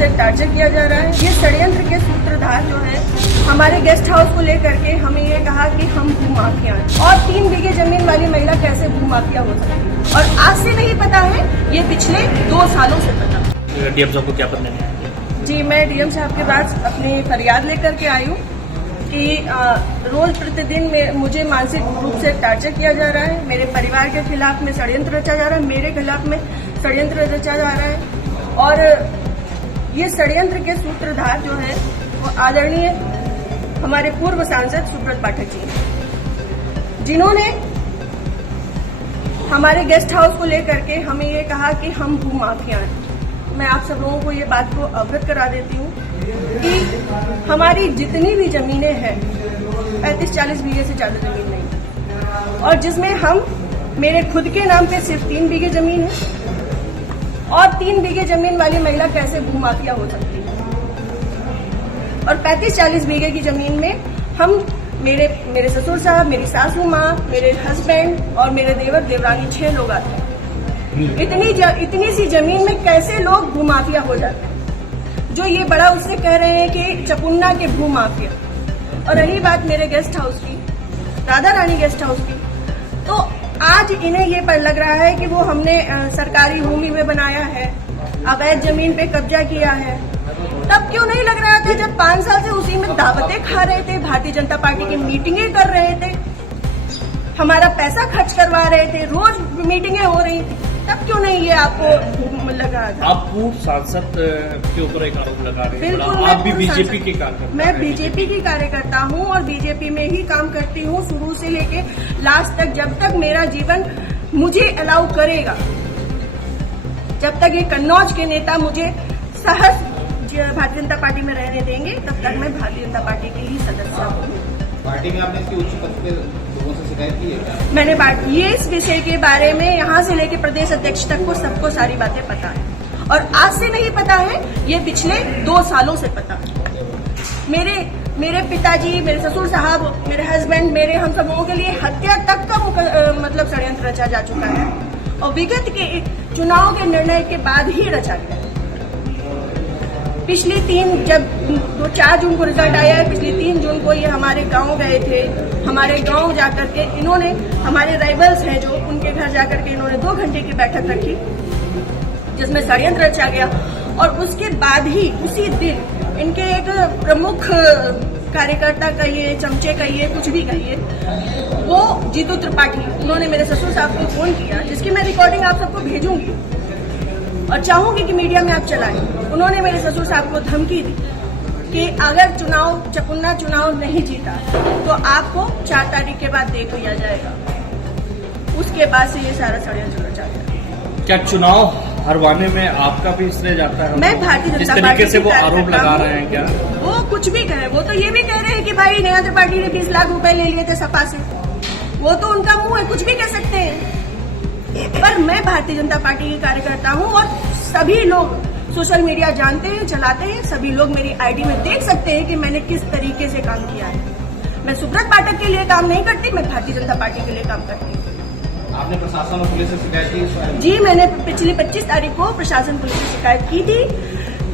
से टार्चर किया जा रहा है। ये षड्यंत्र के सूत्रधार जो है हमारे गेस्ट हाउस को लेकर के हमें ये कहा कि हम भूमाफिया हैं और 3 बीघे जमीन वाली महिला कैसे भूमाफिया हो सकती है, और आज से नहीं पता है, ये पिछले 2 सालों से पता। डीएम साहब को क्या पता नहीं? जी, मैं डीएम साहब के पास अपनी फरियाद लेकर के आई हूँ कि रोज प्रतिदिन में मुझे मानसिक रूप से टार्चर किया जा रहा है। मेरे परिवार के खिलाफ में षड्यंत्र रचा जा रहा है, मेरे खिलाफ में षड्यंत्र रचा जा रहा है। और ये षड्यंत्र के सूत्रधार जो है वो आदरणीय हमारे पूर्व सांसद सुब्रत पाठक जी, जिन्होंने हमारे गेस्ट हाउस को लेकर के हमें ये कहा कि हम भूमाफिया हैं। मैं आप सब लोगों को ये बात को अवगत करा देती हूँ कि हमारी जितनी भी जमीनें हैं 35-40 बीघे से ज्यादा जमीन नहीं, और जिसमें हम मेरे खुद के नाम पे सिर्फ 3 बीघे जमीन है, और 3 बीघे जमीन वाली महिला कैसे भूमाफिया हो सकती है। और 35-40 बीघे की जमीन में हम मेरे ससुर साहब, मेरी सासू माँ, मेरे हस्बैंड और मेरे देवर देवरानी 6 लोग आते हैं। इतनी सी जमीन में कैसे लोग भूमाफिया हो जाते हैं। जो ये बड़ा उससे कह रहे हैं कि चपुन्ना के भूमाफिया। और रही बात मेरे गेस्ट हाउस की, राधा रानी गेस्ट हाउस की, तो आज इन्हें ये पर लग रहा है कि वो हमने सरकारी भूमि में बनाया है, अवैध जमीन पे कब्जा किया है। तब क्यों नहीं लग रहा था जब 5 साल से उसी में दावतें खा रहे थे, भारतीय जनता पार्टी की मीटिंगें कर रहे थे, हमारा पैसा खर्च करवा रहे थे, रोज मीटिंगें हो रही थी, तब क्यों नहीं ये आपको लगा? आप पूर्व सांसद के ऊपर एक आरोप लगा रहे हैं। बिल्कुल, आप भी बीजेपी के कार्यकर्ता? मैं बीजेपी की कार्यकर्ता हूँ और बीजेपी में ही काम करती हूँ शुरू से लेके लास्ट तक, जब तक मेरा जीवन मुझे अलाउ करेगा, जब तक ये कन्नौज के नेता मुझे सहज भारतीय जनता पार्टी में रहने देंगे, तब तक मैं भारतीय जनता पार्टी की ही सदस्य हूँ। पार्टी में आपने इसकी उच्च पद पे लोगों से शिकायत की है क्या? मैंने ये इस विषय के बारे में यहाँ से लेके प्रदेश अध्यक्ष तक को सबको सारी बातें पता है, और आज से नहीं पता है, ये पिछले 2 सालों से पता है। मेरे पिताजी, मेरे ससुर साहब, मेरे हस्बैंड, मेरे हम सब लोगों के लिए हत्या तक का मतलब षड्यंत्र रचा जा चुका है, और विगत के चुनाव के निर्णय के बाद ही रचा गया। पिछली 4 जून को रिजल्ट आया है, पिछली 3 जून को ये हमारे गांव गए थे। हमारे गांव जाकर के इन्होंने, हमारे राइवल्स हैं जो, उनके घर जाकर के इन्होंने 2 घंटे की बैठक रखी जिसमें षड्यंत्र रचा गया। और उसके बाद ही उसी दिन इनके एक प्रमुख कार्यकर्ता कहिए, चमचे कहिए, कुछ भी कहिए, वो जीतू त्रिपाठी, उन्होंने मेरे ससुर साहब को फोन किया, जिसकी मैं रिकॉर्डिंग आप सबको भेजूंगी और चाहूंगी कि मीडिया में आप चलाएं। उन्होंने मेरे ससुर साहब को धमकी दी कि अगर चपुन्ना चुनाव नहीं जीता तो आपको 4 तारीख के बाद देख लिया जाएगा। उसके बाद से ये सारा षड्यंत्र रचा गया। क्या चुनाव हरवाने में आपका भी श्रेय जाता है? मैं भारतीय जनता पार्टी तरीके से वो आरोप लगा रहे हैं क्या? वो कुछ भी कहे, वो तो ये भी कह रहे हैं कि भाई नेहा त्रिपाठी ने 20 लाख रुपए ले लिए थे सपा से। वो तो उनका मुंह है, कुछ भी कह सकते हैं। पर मैं भारतीय जनता पार्टी की कार्यकर्ता हूँ और सभी लोग सोशल मीडिया जानते हैं, चलाते हैं, सभी लोग मेरी आईडी में देख सकते हैं कि मैंने किस तरीके से काम किया है। मैं सुब्रत पाठक के लिए काम नहीं करती, मैं भारतीय जनता पार्टी के लिए काम करती हूँ। आपने प्रशासन और पुलिस से शिकायत की? जी, मैंने पिछली 25 तारीख को प्रशासन पुलिस से शिकायत की थी,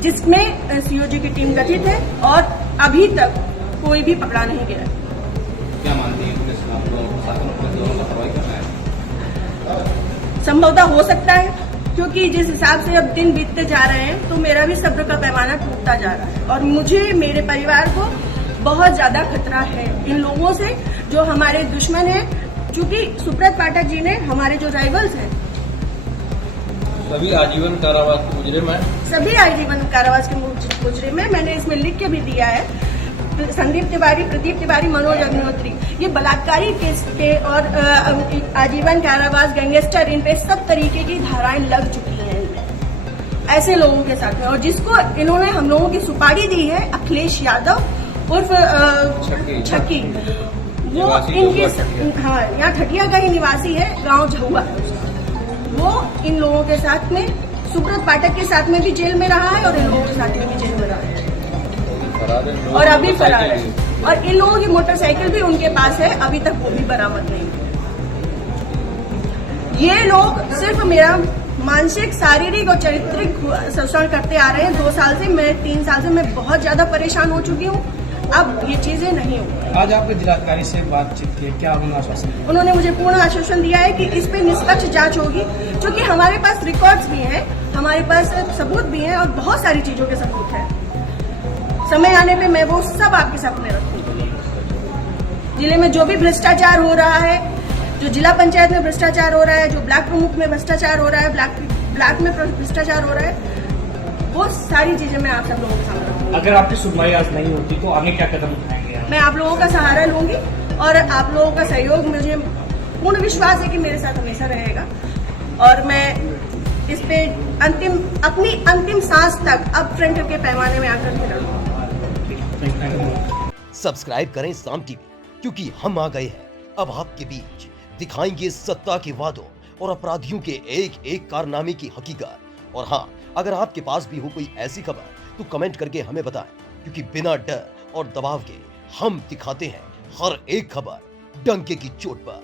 जिसमें सीओजी की टीम गठित है और अभी तक कोई भी पकड़ा नहीं गया। क्या मानती है पुलिस, प्रशासन और पुलिस दोनों लापरवाही कर रहा है? संभवतः हो सकता है, क्योंकि जिस हिसाब से अब दिन बीतते जा रहे हैं तो मेरा भी सब्र का पैमाना टूटता जा रहा है, और मुझे, मेरे परिवार को बहुत ज्यादा खतरा है इन लोगों से जो हमारे दुश्मन हैं। क्योंकि सुब्रत पाठक जी ने, हमारे जो राइवल्स हैं, सभी आजीवन कारावास के मुजरिम में, सभी आजीवन कारावास के मुजरिम में, मैंने इसमें लिख के भी दिया है। संदीप तिवारी, प्रदीप तिवारी, मनोज अग्निहोत्री, ये बलात्कारी केस के और आजीवन कारावास, गैंगस्टर, इन पे सब तरीके की धाराएं लग चुकी हैं इनमें, ऐसे लोगों के साथ में। और जिसको इन्होंने हम लोगों की सुपारी दी है, अखिलेश यादव उर्फ छक्की, वो इनके, हाँ, यहाँ ठटिया का ही निवासी है, गांव झुआ। वो इन लोगों के साथ में, सुब्रत पाठक के साथ में भी जेल में रहा है और इन लोगों के साथ में भी जेल में रहा है और अभी फरार है। और इन लोगों की मोटरसाइकिल भी उनके पास है, अभी तक वो भी बरामद नहीं है। ये लोग सिर्फ मेरा मानसिक, शारीरिक और चारित्रिक शोषण करते आ रहे हैं 2 साल से। मैं 3 साल से मैं बहुत ज्यादा परेशान हो चुकी हूँ। अब ये चीजें नहीं होंगी। आज आपने जिलाधिकारी से बातचीत की, क्या उन्होंने आश्वासन दिया? उन्होंने मुझे पूर्ण आश्वासन दिया है कि इस पे निष्पक्ष जांच होगी, क्योंकि हमारे पास रिकॉर्ड्स भी हैं, हमारे पास सबूत भी हैं और बहुत सारी चीजों के सबूत हैं। समय आने पे मैं वो सब आपके सामने रखूंगी। जिले में जो भी भ्रष्टाचार हो रहा है, जो जिला पंचायत में भ्रष्टाचार हो रहा है, जो ब्लॉक प्रमुख में भ्रष्टाचार हो रहा है, ब्लॉक में भ्रष्टाचार हो रहा है, वो सारी चीजें मैं आप सब लोगों के सामने रखूंगी। अगर आपकी सुनवाई आज नहीं होती तो आगे क्या कदम उठाएंगे आप? मैं आप लोगों का सहारा लूंगी और आप लोगों का सहयोग, मुझे पूर्ण विश्वास है कि मेरे साथ हमेशा रहेगा। और मैं इस पे अपनी अंतिम सांस तक अब फ्रंट के पैमाने में आकर के लड़ूंगी। सब्सक्राइब करें साम टीवी, क्योंकि हम आ गए हैं अब आपके बीच। दिखाएंगे सत्ता के वादों और अपराधियों के एक एक कारनामे की हकीकत। और हाँ, अगर आपके पास भी हो कोई ऐसी खबर तो कमेंट करके हमें बताएं, क्योंकि बिना डर और दबाव के हम दिखाते हैं हर एक खबर डंके की चोट पर।